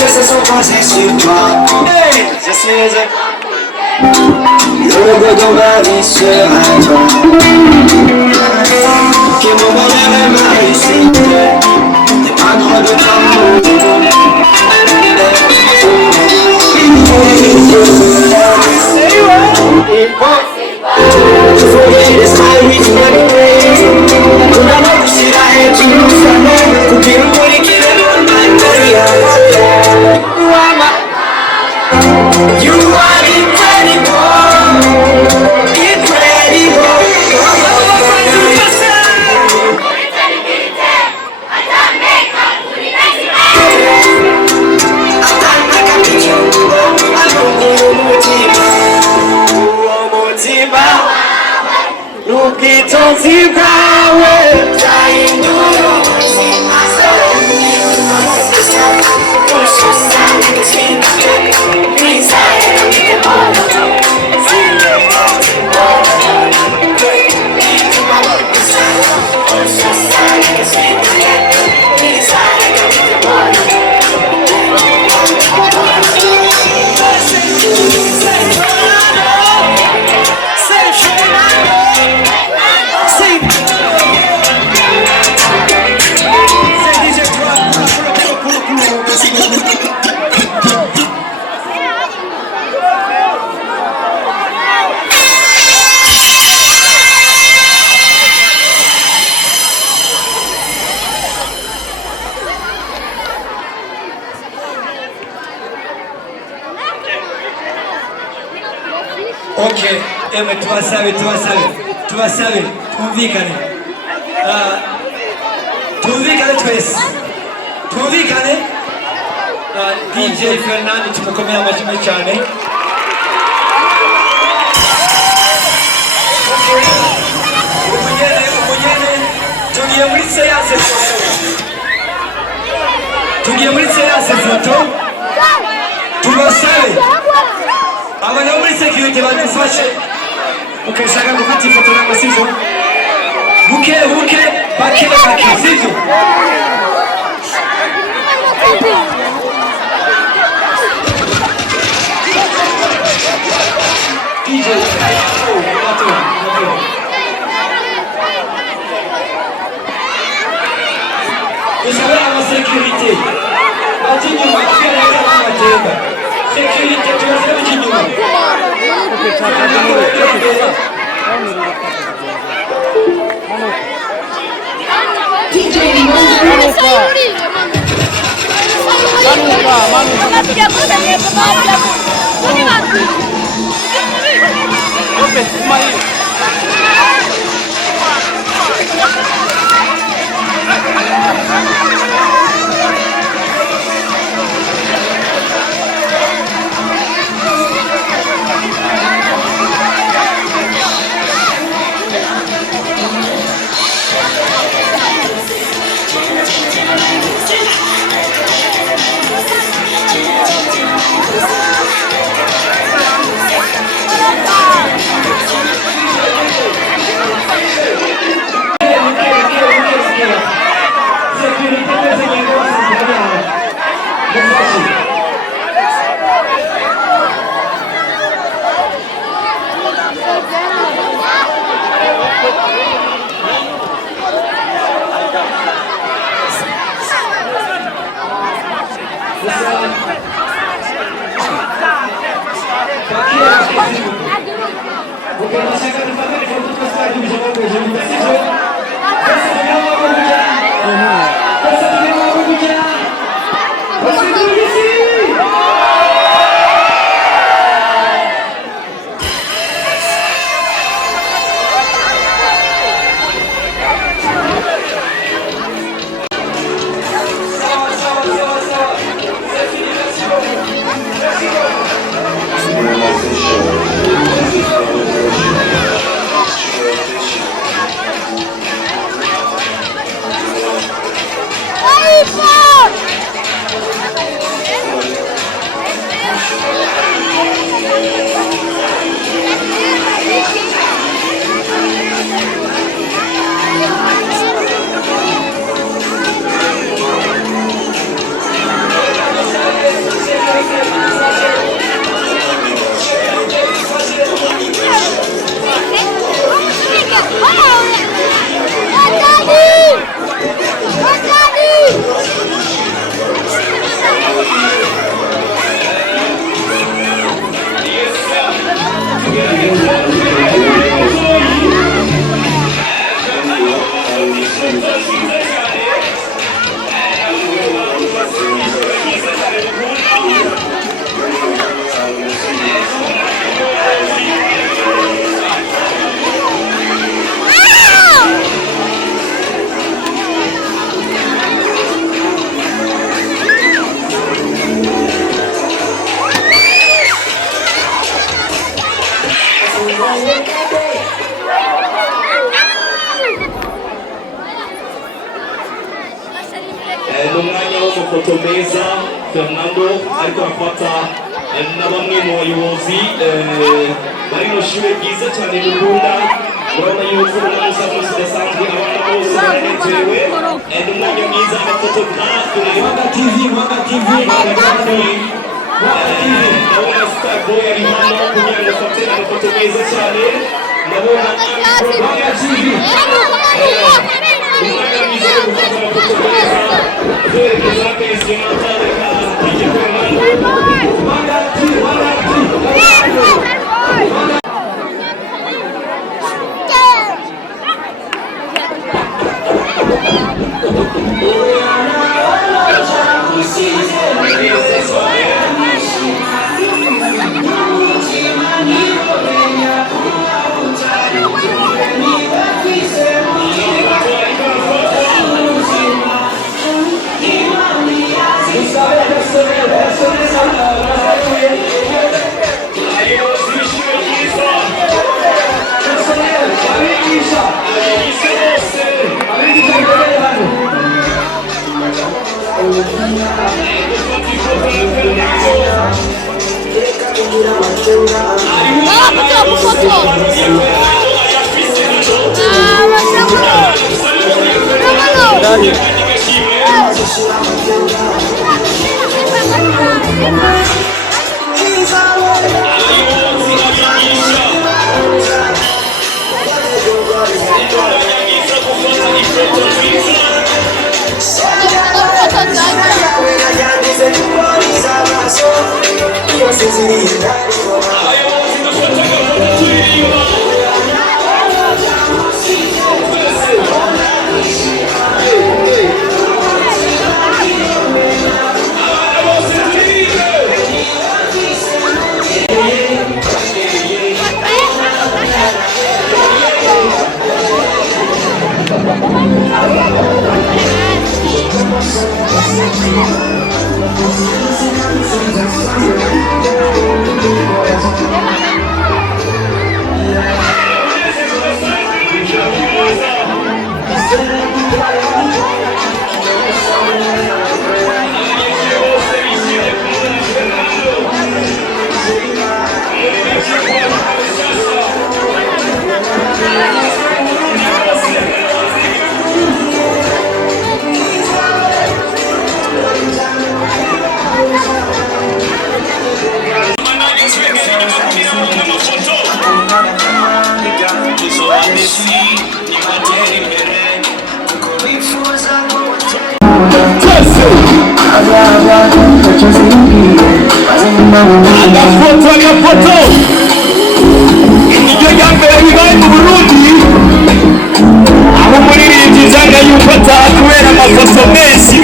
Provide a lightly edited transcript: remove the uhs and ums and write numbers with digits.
yeux se sont posés sur toi. Hey, je suis le logo de ma vie sera toi. Que mon bonheur est ma réussite. Dépendra de ton amour. Forget this time we do everything. Una noche será hecho un salón. Cumplir un buen que le doy my career. You are incredible. Incredible. Look it on the power. Trying to see myself. Ok, mais tubasabe twumvikane twese twumvikane. DJ Fernando tumukomera amashyi menshi cyane. Umunyene tugiye muri séance photo tubasabe abantu muri security badufashe ukashaka gufata ifoto n'amasizo buke bake sivyo. DJ Usaba amasekirite batinyuma kigaragaza amatemba sekirite tubasaba ikinyuma n'umwanya w'amafoto meza Fernando ariko afata na bamwe mu bayobozi bari mu shuri ryiza cyane dukunda urabona yuko unamuza munsi udasanzwe abana bose baranezerewe n'umwanya mwiza amafotografe Mwanga TV ndabona Starboy ari hano kugira ngo afate amafoto meza cyane ndabona Mwanga TV umwanya mwiza wo gufata amafoto meza twerekeza kesi matare ka DJ Fernando Mwanga TV agafoto iryo rya mbere bibaye mu Burundi aho umuririmbyi usanga yuko ataha kubera amafoto menshi